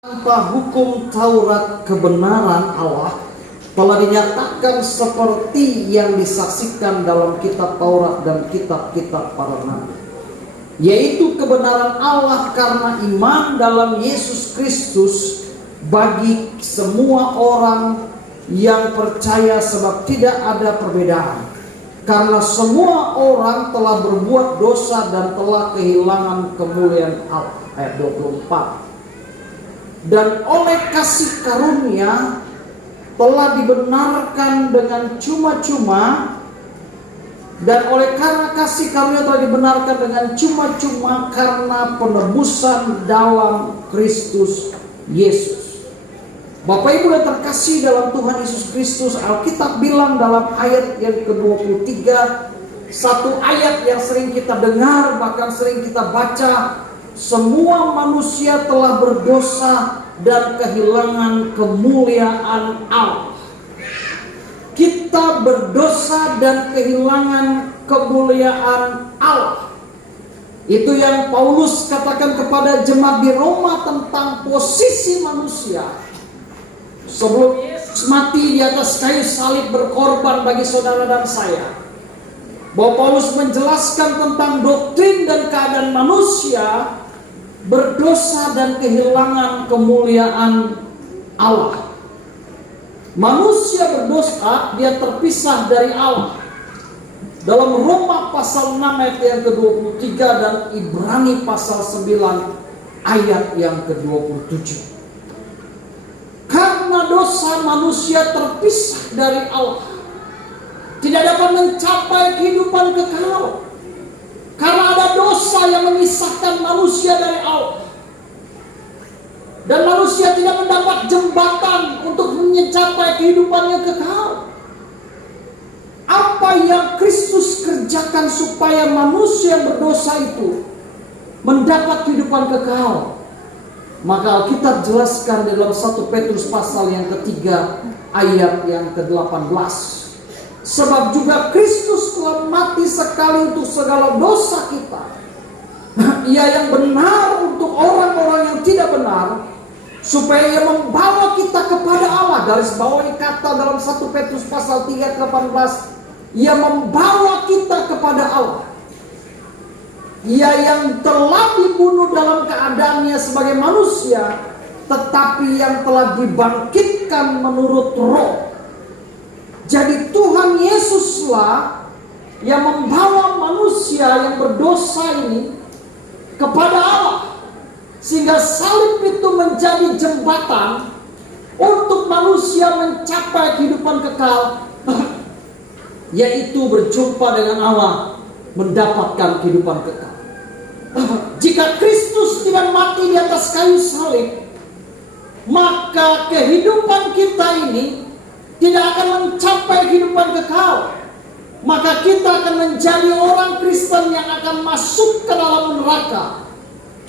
Tanpa hukum Taurat, kebenaran Allah telah dinyatakan seperti yang disaksikan dalam kitab Taurat dan kitab-kitab para nabi, yaitu kebenaran Allah karena iman dalam Yesus Kristus bagi semua orang yang percaya, sebab tidak ada perbedaan, karena semua orang telah berbuat dosa dan telah kehilangan kemuliaan Allah. Ayat 24. Dan oleh kasih karunia telah dibenarkan dengan cuma-cuma, dan oleh karena kasih karunia telah dibenarkan dengan cuma-cuma karena penebusan dalam Kristus Yesus. Bapak Ibu yang terkasih dalam Tuhan Yesus Kristus, Alkitab bilang dalam ayat yang ke-23, satu ayat yang sering kita dengar, bahkan sering kita baca, semua manusia telah berdosa dan kehilangan kemuliaan Allah. Kita berdosa dan kehilangan kemuliaan Allah. Itu yang Paulus katakan kepada jemaat di Roma tentang posisi manusia sebelum Yesus mati di atas kayu salib berkorban bagi saudara dan saya. Bahwa Paulus menjelaskan tentang doktrin dan keadaan manusia berdosa dan kehilangan kemuliaan Allah. Manusia berdosa, dia terpisah dari Allah. Dalam Roma pasal 6 ayat yang ke-23 dan Ibrani pasal 9 ayat yang ke-27. Karena dosa manusia terpisah dari Allah, tidak dapat mencapai kehidupan kekal. Karena ada dosa yang memisahkan manusia dari Allah, dan manusia tidak mendapat jembatan untuk mencapai kehidupan yang kekal. Apa yang Kristus kerjakan supaya manusia yang berdosa itu mendapat kehidupan kekal? Maka Alkitab jelaskan dalam 1 Petrus pasal yang ketiga ayat yang ke-18. Sebab juga Kristus telah mati sekali untuk segala dosa kita. Ia yang benar untuk orang-orang yang tidak benar, supaya ia membawa kita kepada Allah. Garis bawahi kata dalam 1 Petrus pasal 3 ayat 18, ia membawa kita kepada Allah. Ia yang telah dibunuh dalam keadaannya sebagai manusia, tetapi yang telah dibangkitkan menurut roh. Jadi Tuhan Yesuslah yang membawa manusia yang berdosa ini kepada Allah, sehingga salib itu menjadi jembatan untuk manusia mencapai kehidupan kekal, yaitu berjumpa dengan Allah, mendapatkan kehidupan kekal. Jika Kristus tidak mati di atas kayu salib, maka kehidupan kita ini tidak akan mencapai kehidupan kekal. Maka kita akan menjadi orang Kristen yang akan masuk ke dalam neraka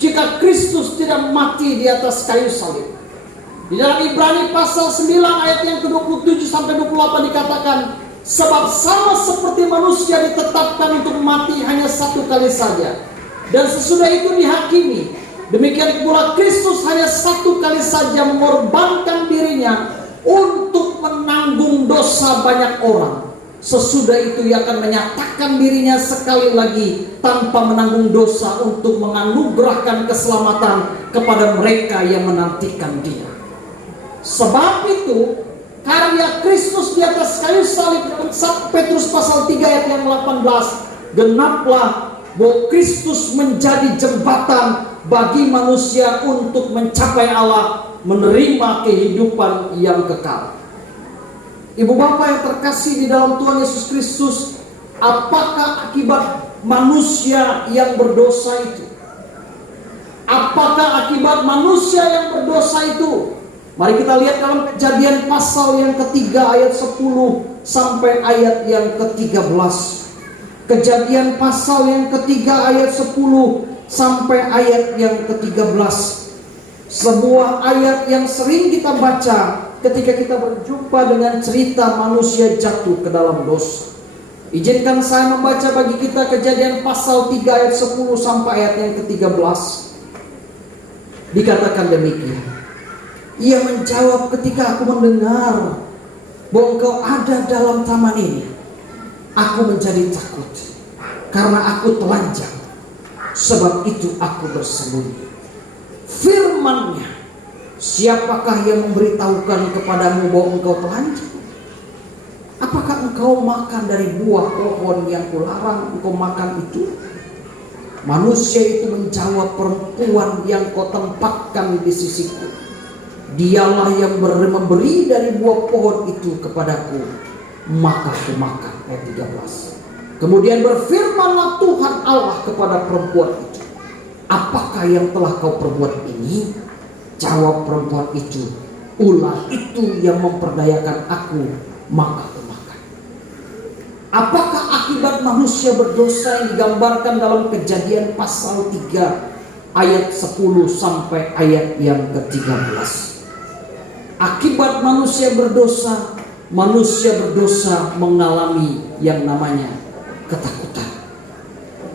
jika Kristus tidak mati di atas kayu salib. Di dalam Ibrani pasal 9 ayat yang ke-27 sampai 28 dikatakan, sebab sama seperti manusia ditetapkan untuk mati hanya satu kali saja, dan sesudah itu dihakimi, demikian pula Kristus hanya satu kali saja mengorbankan dirinya untuk menanggung dosa banyak orang. Sesudah itu ia akan menyatakan dirinya sekali lagi tanpa menanggung dosa untuk menganugerahkan keselamatan kepada mereka yang menantikan dia. Sebab itu karya Kristus di atas kayu salib, 1 Petrus pasal 3 ayat yang 18, genaplah bahwa Kristus menjadi jembatan bagi manusia untuk mencapai Allah, menerima kehidupan yang kekal. Ibu bapak yang terkasih di dalam Tuhan Yesus Kristus, apakah akibat manusia yang berdosa itu? Apakah akibat manusia yang berdosa itu? Mari kita lihat dalam Kejadian pasal yang ketiga ayat 10 sampai ayat yang ke-13. Kejadian pasal yang ketiga ayat 10 sampai ayat yang ke-13. Sebuah ayat yang sering kita baca ketika kita berjumpa dengan cerita manusia jatuh ke dalam dosa. Izinkan saya membaca bagi kita Kejadian pasal 3 ayat 10 sampai ayat yang ke-13. Dikatakan demikian. Ia menjawab, ketika aku mendengar bahwa engkau ada dalam taman ini, aku menjadi takut, karena aku telanjang, sebab itu aku bersembunyi. Firman-Nya, siapakah yang memberitahukan kepadamu bahwa engkau telanjang? Apakah engkau makan dari buah pohon yang kularang engkau makan itu? Manusia itu menjawab, perempuan yang kau tempatkan di sisiku, dialah yang memberi dari buah pohon itu kepadaku, maka aku makan. Ayat 13. Kemudian berfirmanlah Tuhan Allah kepada perempuan itu, apakah yang telah kau perbuat ini? Jawab perempuan itu, ular itu yang memperdayakan aku, maka aku makan. Apakah akibat manusia berdosa yang digambarkan dalam Kejadian pasal 3 ayat 10 sampai ayat yang ke-13? Akibat manusia berdosa mengalami yang namanya ketakutan.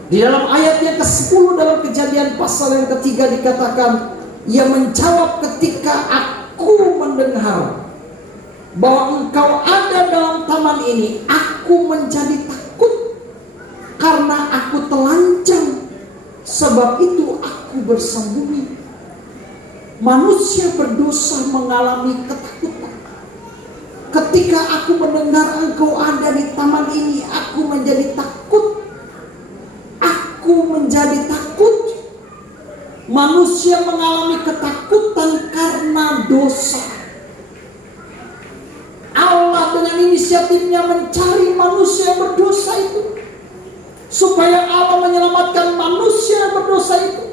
Di dalam ayat yang ke-10 dalam Kejadian pasal yang ketiga dikatakan, ia menjawab, ketika aku mendengar bahwa engkau ada dalam taman ini, aku menjadi takut, karena aku telanjang, sebab itu aku bersembunyi. Manusia berdosa mengalami ketakutan. Ketika aku mendengar engkau ada di taman ini, aku menjadi takut. Aku menjadi takut. Manusia mengalami ketakutan karena dosa. Allah dengan inisiatifnya mencari manusia yang berdosa itu, supaya Allah menyelamatkan manusia yang berdosa itu.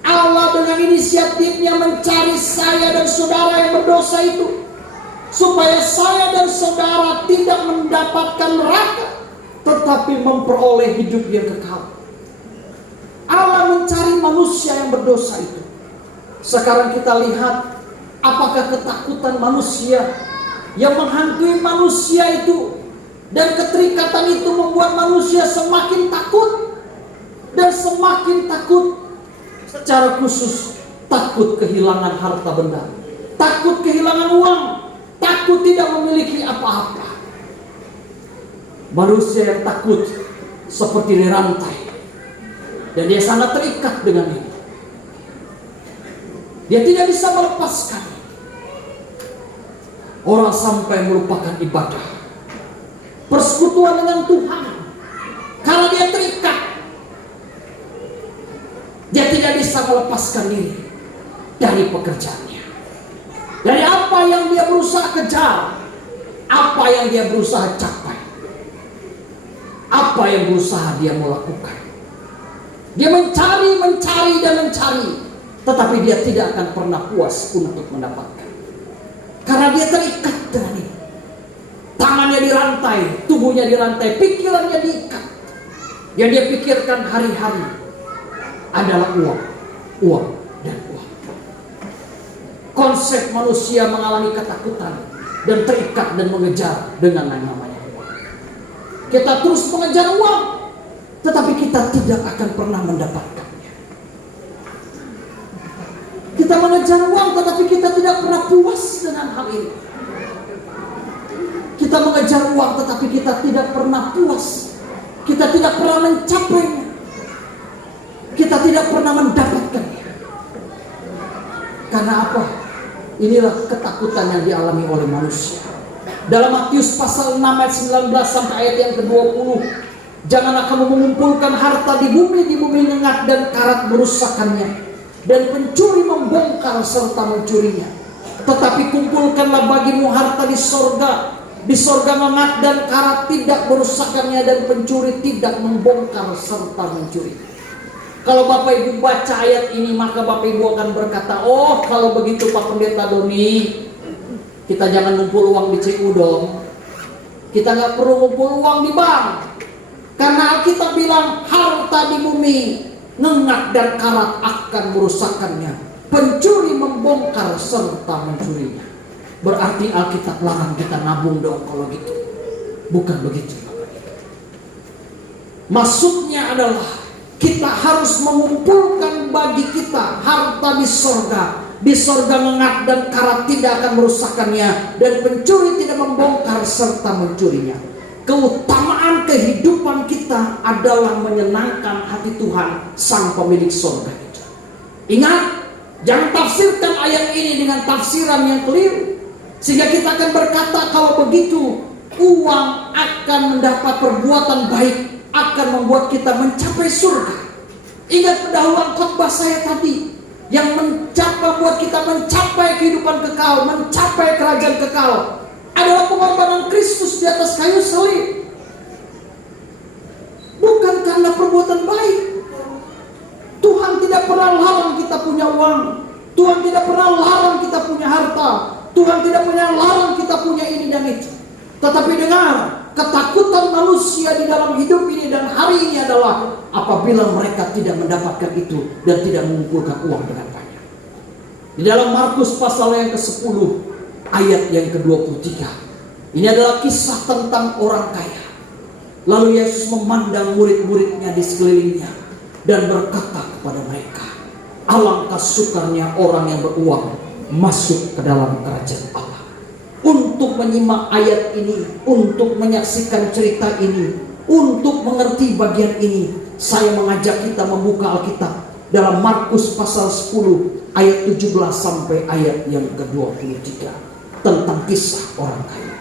Allah dengan inisiatifnya mencari saya dan saudara yang berdosa itu, supaya saya dan saudara tidak mendapatkan neraka, tetapi memperoleh hidup yang kekal. Allah mencari manusia yang berdosa itu. Sekarang kita lihat, apakah ketakutan manusia yang menghantui manusia itu, dan keterikatan itu membuat manusia semakin takut dan semakin takut. Secara khusus, takut kehilangan harta benda, takut kehilangan uang, takut tidak memiliki apa-apa. Manusia yang takut seperti dirantai, dan dia sangat terikat dengan ini. Dia tidak bisa melepaskan. Orang sampai melupakan ibadah, persekutuan dengan Tuhan, karena dia terikat. Dia tidak bisa melepaskan diri dari pekerjaannya, dari apa yang dia berusaha kejar, apa yang dia berusaha capai, apa yang berusaha dia mau lakukan. Dia mencari dan mencari, tetapi dia tidak akan pernah puas untuk mendapatkan, karena dia terikat dengan ini. Tangannya dirantai, tubuhnya dirantai, pikirannya diikat. Yang dia pikirkan hari-hari adalah uang dan uang. Konsep manusia mengalami ketakutan dan terikat dan mengejar dengan yang namanya uang. Kita terus mengejar uang, tetapi kita tidak akan pernah mendapatkannya. Kita mengejar uang, tetapi kita tidak pernah puas dengan hal ini. Kita mengejar uang, tetapi kita tidak pernah puas. Kita tidak pernah mencapainya. Kita tidak pernah mendapatkannya. Karena apa? Inilah ketakutan yang dialami oleh manusia. Dalam Matius pasal 6 ayat 19 sampai ayat yang ke-20, janganlah kamu mengumpulkan harta di bumi ngengat dan karat merusakkannya, dan pencuri membongkar serta mencurinya. Tetapi kumpulkanlah bagimu harta di sorga. Di sorga ngengat dan karat tidak merusakkannya, dan pencuri tidak membongkar serta mencuri. Kalau Bapak Ibu baca ayat ini, maka Bapak Ibu akan berkata, oh kalau begitu Pak Pendeta Doni, kita jangan ngumpul uang di CU dong. Kita nggak perlu ngumpul uang di bank, karena Alkitab bilang harta di bumi ngengat dan karat akan merusakkannya, pencuri membongkar serta mencurinya. Berarti Alkitab larang kita nabung dong kalau gitu. Bukan begitu Bapak Ibu. Maksudnya adalah kita harus mengumpulkan bagi kita harta di sorga, Di sorga ngengat dan karat tidak akan merusakkannya, dan pencuri tidak membongkar serta mencurinya. Keutamaan kehidupan kita adalah menyenangkan hati Tuhan, Sang Pemilik sorga itu. Ingat, jangan tafsirkan ayat ini dengan tafsiran yang keliru, sehingga kita akan berkata kalau begitu uang akan mendapat perbuatan baik, akan membuat kita mencapai surga. Ingat pendahuluan khotbah saya tadi, yang membuat kita mencapai kehidupan kekal, mencapai kerajaan kekal, adalah pengorbanan Kristus di atas kayu salib. Bukan karena perbuatan baik. Tuhan tidak pernah larang kita punya uang. Tuhan tidak pernah larang kita punya harta. Tuhan tidak pernah larang kita punya ini dan itu. Tetapi dengar, ketakutan manusia di dalam hidup ini dan hari ini adalah apabila mereka tidak mendapatkan itu dan tidak mengumpulkan uang dengan banyak. Di dalam Markus pasal yang ke-10 ayat yang ke-23, ini adalah kisah tentang orang kaya. Lalu Yesus memandang murid-muridnya di sekelilingnya dan berkata kepada mereka, alangkah sukarnya orang yang beruang masuk ke dalam kerajaan Allah. Untuk menyimak ayat ini, untuk menyaksikan cerita ini, untuk mengerti bagian ini, saya mengajak kita membuka Alkitab dalam Markus pasal 10 ayat 17 sampai ayat yang ke-23 tentang kisah orang kaya.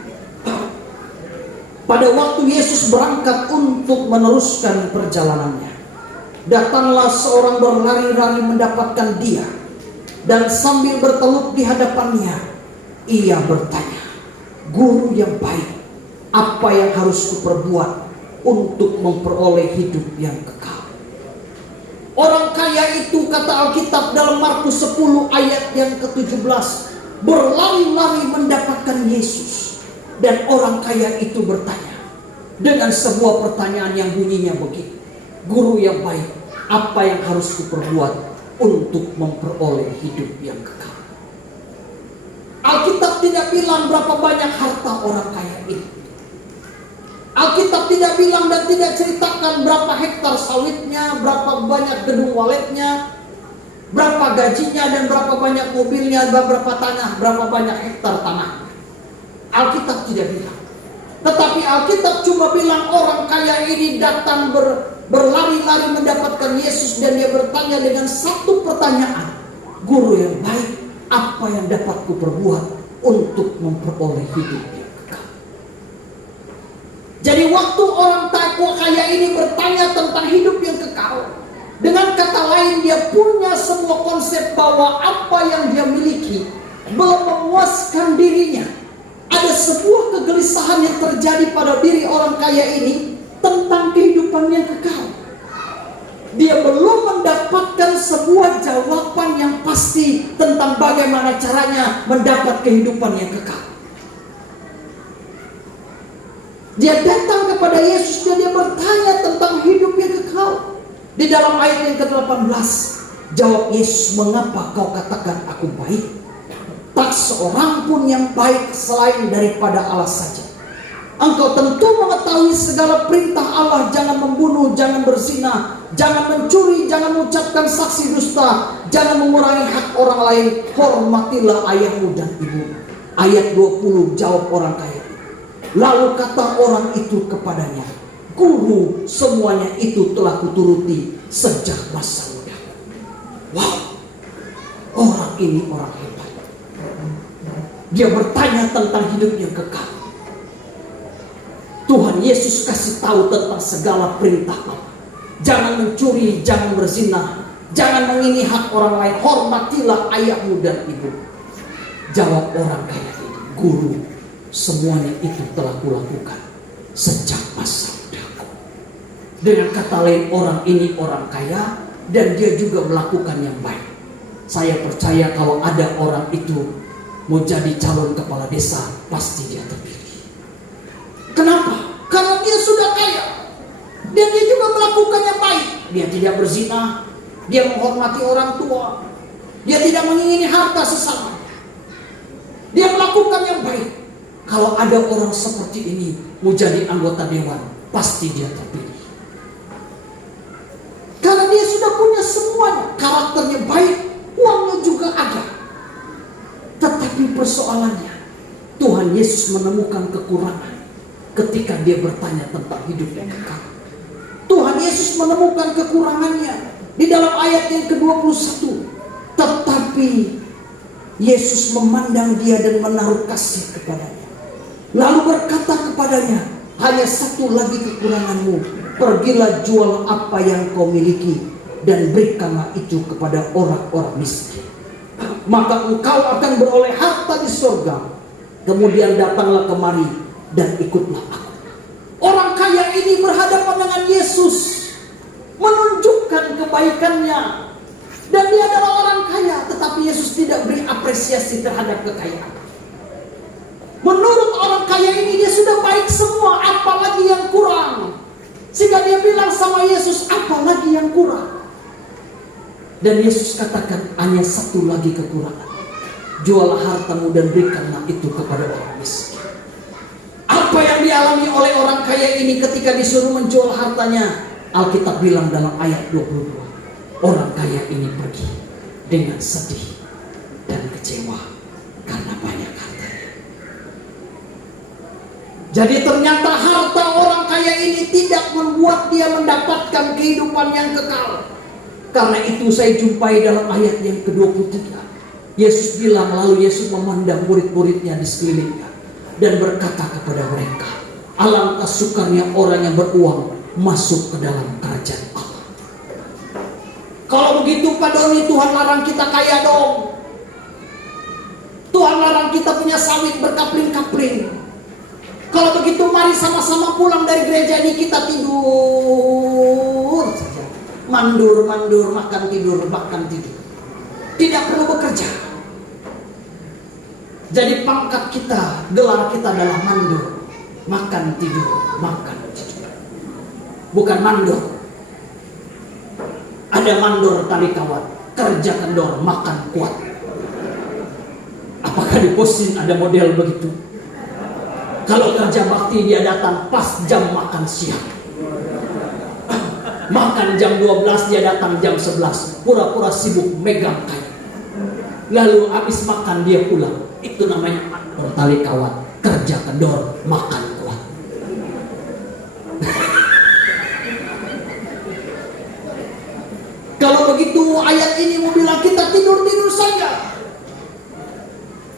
Pada waktu Yesus berangkat untuk meneruskan perjalanannya, datanglah seorang berlari-lari mendapatkan dia, dan sambil bertelut di hadapannya, ia bertanya, guru yang baik, apa yang harus kuperbuat untuk memperoleh hidup yang kekal? Orang kaya itu, kata Alkitab dalam Markus 10 ayat yang ke-17, berlari-lari mendapatkan Yesus. Dan orang kaya itu bertanya dengan sebuah pertanyaan yang bunyinya begini, guru yang baik, apa yang harus kuperbuat untuk memperoleh hidup yang kekal? Alkitab tidak bilang berapa banyak harta orang kaya ini. Alkitab tidak bilang dan tidak ceritakan berapa hektar sawitnya, berapa banyak gedung waletnya, berapa gajinya dan berapa banyak mobilnya, berapa tanah, berapa banyak hektar tanah. Alkitab tidak bilang. Tetapi Alkitab cuma bilang orang kaya ini datang berlari-lari mendapatkan Yesus, dan dia bertanya dengan satu pertanyaan, guru yang baik, apa yang dapat kuperbuat untuk memperoleh hidup yang kekal? Jadi waktu orang kaya ini bertanya tentang hidup yang kekal, dengan kata lain dia punya semua konsep bahwa apa yang dia miliki belum memuaskan dirinya. Ada sebuah kegelisahan yang terjadi pada diri orang kaya ini tentang kehidupan yang kekal. Dia belum mendapatkan sebuah jawaban yang pasti tentang bagaimana caranya mendapat kehidupan yang kekal. Dia datang kepada Yesus dan dia bertanya tentang hidup yang kekal. Di dalam ayat yang ke-18, jawab Yesus, mengapa kau katakan aku baik? Tak seorang pun yang baik selain daripada Allah saja. Engkau tentu mengetahui segala perintah Allah, jangan membunuh, jangan berzina, jangan mencuri, jangan mengucapkan saksi dusta, jangan mengurangi hak orang lain, hormatilah ayahmu dan ibumu. Ayat 20, jawab orang kaya. Lalu kata orang itu kepadanya, guru, semuanya itu telah kuturuti sejak masa muda. Wow, orang ini orang hebat. Dia bertanya tentang hidup yang kekal. Tuhan Yesus kasih tahu tentang segala perintah Allah. Jangan mencuri, jangan berzina, jangan mengingini hak orang lain, hormatilah ayahmu dan ibu. Jawab orang kaya ini, guru, semuanya itu telah kulakukan sejak masa mudaku. Dengan kata lain, orang ini orang kaya dan dia juga melakukan yang baik. Saya percaya kalau ada orang itu mau jadi calon kepala desa, pasti dia terpilih. Kenapa? Karena dia sudah kaya dan dia juga melakukan yang baik. Dia tidak berzina, dia menghormati orang tua, dia tidak mengingini harta sesamanya, dia melakukan yang baik. Kalau ada orang seperti ini mau jadi anggota dewan, pasti dia terpilih. Karena dia sudah punya semuanya, karakternya baik, uangnya juga ada. Tetapi persoalannya, Tuhan Yesus menemukan kekurangan ketika dia bertanya tentang hidup yang kekal. Tuhan Yesus menemukan kekurangannya di dalam ayat yang ke-21. Tetapi Yesus memandang dia dan menaruh kasih kepadanya, lalu berkata kepadanya, hanya satu lagi kekuranganmu. Pergilah, jual apa yang kau miliki dan berikanlah itu kepada orang-orang miskin, maka engkau akan beroleh harta di surga. Kemudian datanglah kemari dan ikutlah aku. Orang kaya ini berhadapan dengan Yesus, menunjukkan kebaikannya, dan dia adalah orang kaya. Tetapi Yesus tidak beri apresiasi terhadap kekayaan. Menurut orang kaya ini, dia sudah baik semua, apalagi yang kurang. Sehingga dia bilang sama Yesus, apalagi yang kurang. Dan Yesus katakan, hanya satu lagi kekurangan. Jualah hartamu dan berikanlah itu kepada orang miskin. Apa yang dialami oleh orang kaya ini ketika disuruh menjual hartanya? Alkitab bilang dalam ayat 22, orang kaya ini pergi dengan sedih dan kecewa karena banyak hartanya. Jadi ternyata harta orang kaya ini tidak membuat dia mendapatkan kehidupan yang kekal. Karena itu saya jumpai dalam ayat yang ke-23. Yesus bilang, lalu Yesus memandang murid-muridnya di sekelilingnya dan berkata kepada mereka, alangkah sukarnya orang yang beruang masuk ke dalam kerajaan Allah. Kalau begitu Pak Doni, Tuhan larang kita kaya dong. Tuhan larang kita punya sawit berkapling-kapling. Kalau begitu mari sama-sama pulang dari gereja ini kita tidur saja. Mandur, makan tidur, makan tidur. Tidak perlu bekerja. Jadi pangkat kita, gelar kita adalah mandur, makan tidur, makan tidur. Bukan mandor. Ada mandor tali kawat, kerja kendor, makan kuat. Apakah di Posin ada model begitu? Kalau kerja bakti dia datang pas jam makan siang. Makan jam 12 dia datang jam 11. Pura-pura sibuk megang kayu. Lalu habis makan dia pulang. Itu namanya mandor tali kawat, kerja kendor, makan kuat. Kalau begitu ayat ini mau bilang kita tidur-tidur saja.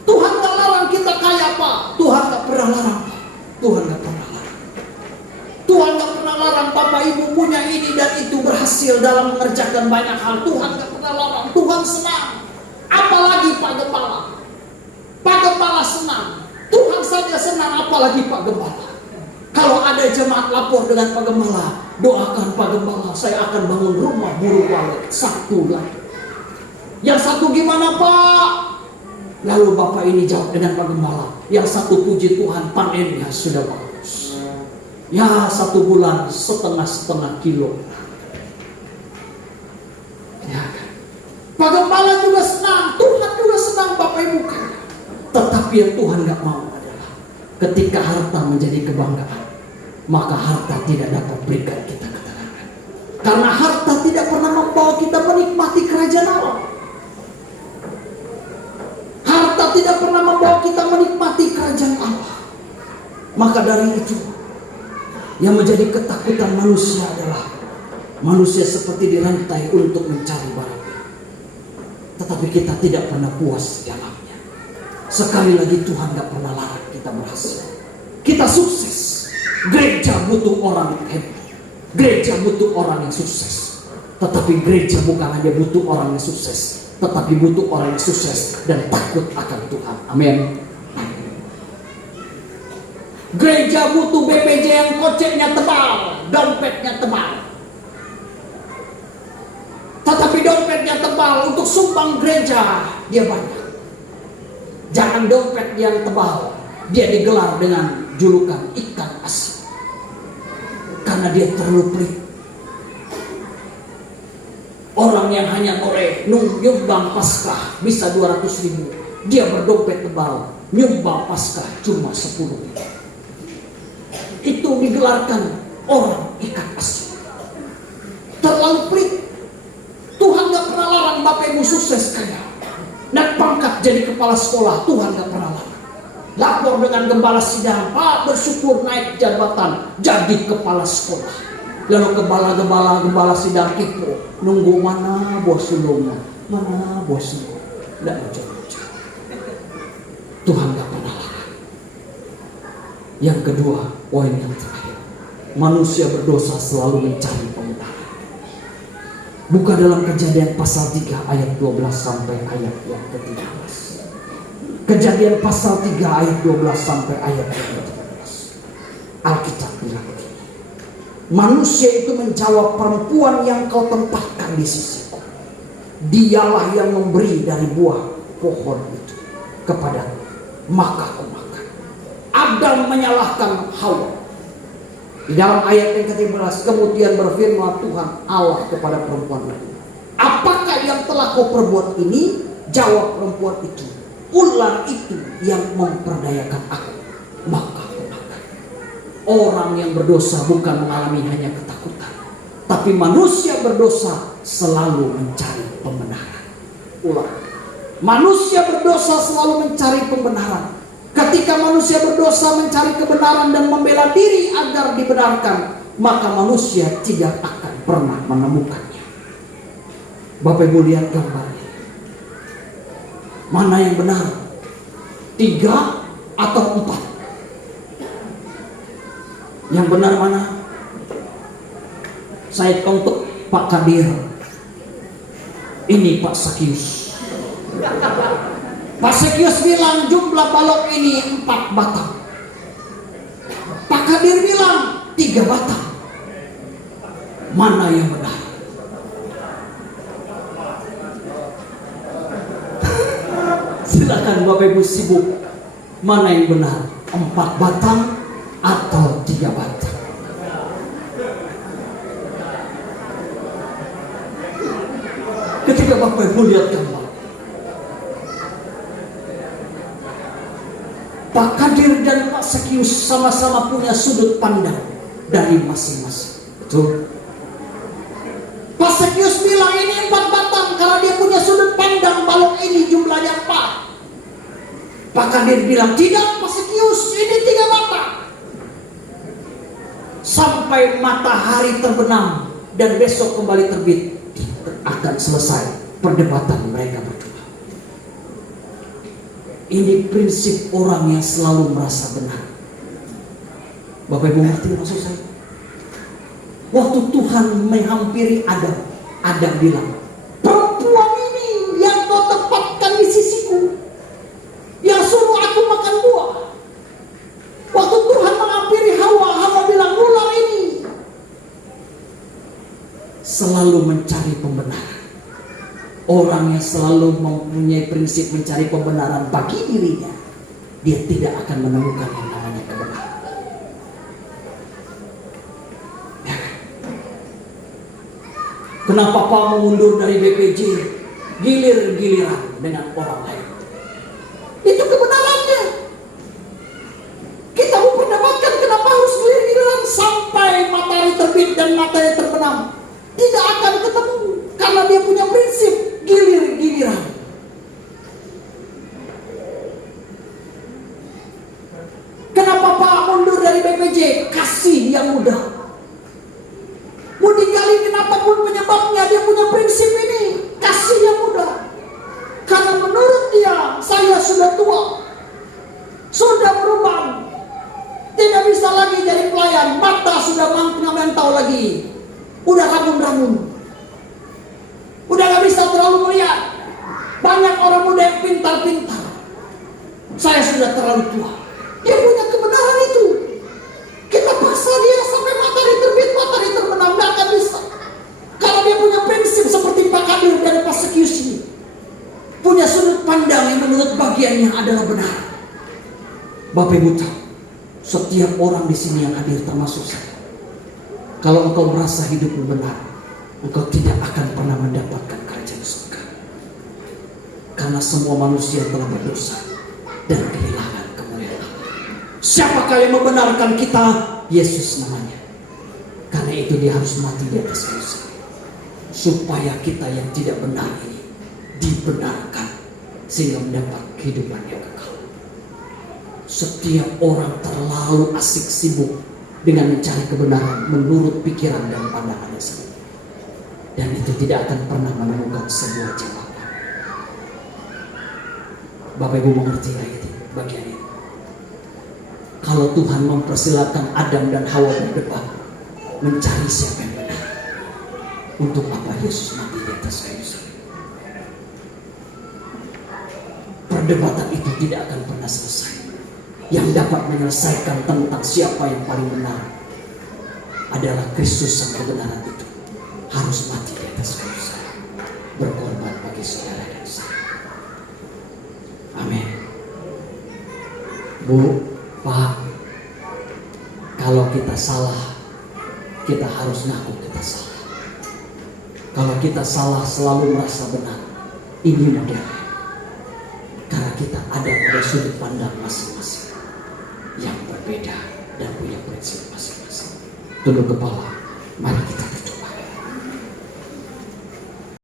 Tuhan tak larang kita kaya Pak. Tuhan tak pernah larang Pak. Tuhan tak pernah larang. Tuhan tak pernah larang Bapak Ibu punya ini dan itu, berhasil dalam mengerjakan banyak hal. Tuhan tak pernah larang. Tuhan senang. Apalagi Pak Gembala. Pak Gembala senang. Tuhan saja senang, apalagi Pak Gembala. Kalau ada jemaat lapor dengan Pak Gembala, doakan Pak Gembala, saya akan bangun rumah buru walet satu lagi. Yang satu gimana Pak? Lalu Bapak ini jawab dengan Pak Gembala, yang satu puji Tuhan panennya sudah bagus. Ya 1 bulan setengah kilo. Ya kan? Pak Gembala juga senang, Tuhan juga senang Bapak Ibu kan. Tetapi yang Tuhan gak mau adalah ketika harta menjadi kebanggaan, maka harta tidak dapat berikan kita ketenangan. Karena harta tidak pernah membawa kita menikmati kerajaan Allah. Harta tidak pernah membawa kita menikmati kerajaan Allah. Maka dari itu, yang menjadi ketakutan manusia adalah manusia seperti dirantai untuk mencari barang. Tetapi kita tidak pernah puas di dalamnya. Sekali lagi Tuhan gak pernah larang kita berhasil. Kita sukses. Gereja butuh orang yang hebat. Gereja butuh orang yang sukses. Tetapi gereja bukan hanya butuh orang yang sukses, tetapi butuh orang yang sukses dan takut akan Tuhan. Amin. Gereja butuh BPJ yang koceknya tebal, dompetnya tebal. Tetapi dompetnya tebal untuk sumbang gereja dia banyak. Jangan dompet yang tebal, dia digelar dengan julukan ikan asin. Karena dia terlalu pelit. Orang yang hanya ngoreh nyumbang Paskah bisa 200.000, dia berdompet tebal, nyumbang Paskah cuma 10.000. Itu digelarkan orang ikan asin. Terlalu pelit. Tuhan gak pernah larang Bapak Ibu sukses kaya. naik pangkat jadi kepala sekolah, Tuhan gak pernah larang. Lapor dengan gembala sidang, Pak bersyukur naik jabatan jadi kepala sekolah. Lalu gembala sidang kepo, nunggu mana bos sulungnya, mana bos sulung. Tidak macam-macam. Tuhan gak pernah larang. Yang kedua, poin yang terakhir, manusia berdosa selalu mencari pembenaran. Buka dalam Kejadian pasal 3 ayat 12 sampai ayat yang ke-13. Kejadian pasal 3 ayat 12 sampai ayat yang ke-13. Alkitab bilang begini. Manusia itu menjawab, perempuan yang kau tempatkan di sisiku, dialah yang memberi dari buah pohon itu kepadaku, maka aku makan. Adam menyalahkan Hawa. Di dalam ayat yang ke-13, kemudian berfirman Tuhan Allah kepada perempuan itu, apakah yang telah kau perbuat ini? Jawab perempuan itu, ular itu yang memperdayakan aku, maka aku makan. Orang yang berdosa bukan mengalami hanya ketakutan, tapi manusia berdosa selalu mencari pembenaran. Ulang, manusia berdosa selalu mencari pembenaran. Ketika manusia berdosa mencari kebenaran dan membela diri agar dibenarkan, maka manusia tidak akan pernah menemukannya. Bapak Ibu lihat gambarnya. Mana yang benar? 3 atau 4? Yang benar mana? Saya untuk Pak Kadir. Ini Pak Sakius. Pak Sakius bilang jumlah balok ini 4 batang. Pak Kadir bilang 3 batang. Mana yang benar? Silakan Bapak Ibu sibuk. Mana yang benar? 4 batang atau 3 batang? Ketika Bapak Ibu lihat gambar, Pak Kadir dan Pak Sakius sama-sama punya sudut pandang dari masing-masing. Betul? Pak Sakius bilang ini 4 batang karena dia punya sudut pandang balok ini jumlahnya 4. Pak Kadir bilang tidak Pak Sakius, ini 3 batang. Sampai matahari terbenam dan besok kembali terbit, akan selesai perdebatan mereka berdua. Ini prinsip orang yang selalu merasa benar. Bapak Ibu ngerti maksud saya? Waktu Tuhan menghampiri Adam, Adam bilang, perempuan ini yang kau tempatkan di sisiku, yang suruh aku makan buah. Waktu Tuhan menghampiri Hawa, Hawa bilang, ular ini. Selalu mencari pembenaran. Orang yang selalu mempunyai prinsip mencari pembenaran bagi dirinya, dia tidak akan menemukan yang namanya kebenaran. Ya. Kenapa Pak mengundur dari BPJ, gilir-giliran dengan orang lain? Itu kebenarannya. Kita mau mendapatkan kenapa harus gilir-giliran sampai matahari terbit dan matahari terbenam. Tidak akan ketemu karena dia punya prinsip gilir-giliran. Kenapa Pak mundur dari BPJ? Kasih yang mudah. Mau digali kenapa pun penyebabnya, dia punya prinsip ini, kasih yang mudah. Karena menurut dia, saya sudah tua, sudah berubah, tidak bisa lagi jadi pelayan, mata sudah mentau lagi, udah ramun-ramun, udah gak bisa terlalu melihat. Banyak orang muda yang pintar-pintar, saya sudah terlalu tua. Dia punya kebenaran itu. Kita paksa dia sampai matahari terbit, matahari terbenam, gak akan bisa. Kalau dia punya prinsip seperti Pak Kadir dan Pak Sakius ini, punya sudut pandang yang menurut bagiannya adalah benar. Bapak Ibu tahu, setiap orang di sini yang hadir termasuk saya, kalau engkau merasa hidupmu benar, engkau tidak akan pernah mendapatkan kerajaan surga. Karena semua manusia telah berdosa dan kehilangan kemuliaan Allah. Siapakah yang membenarkan kita? Yesus namanya. Karena itu dia harus mati di atas kayu salib, supaya kita yang tidak benar ini dibenarkan sehingga mendapat kehidupan yang kekal. Setiap orang terlalu asik sibuk dengan mencari kebenaran menurut pikiran dan pandangannya sendiri, dan itu tidak akan pernah menemukan sebuah jawaban. Bapak Ibu mengerti ayat ini, bagian ini? Kalau Tuhan mempersilakan Adam dan Hawa berdebat mencari siapa yang benar, untuk apa Yesus mati di atas kayu salib? Perdebatan itu tidak akan pernah selesai. Yang dapat menyelesaikan tentang siapa yang paling benar adalah Kristus sang kebenaran itu harus mati di atas kayu salib, berkorban bagi saudara dan saya. Amin. Bu, Pak, kalau kita salah, kita harus ngaku kita salah. Kalau kita salah selalu merasa benar, ini model. Karena kita ada pada sudut pandang masing-masing yang berbeda dan punya prinsip masing-masing. Tunduk kepala, mari kita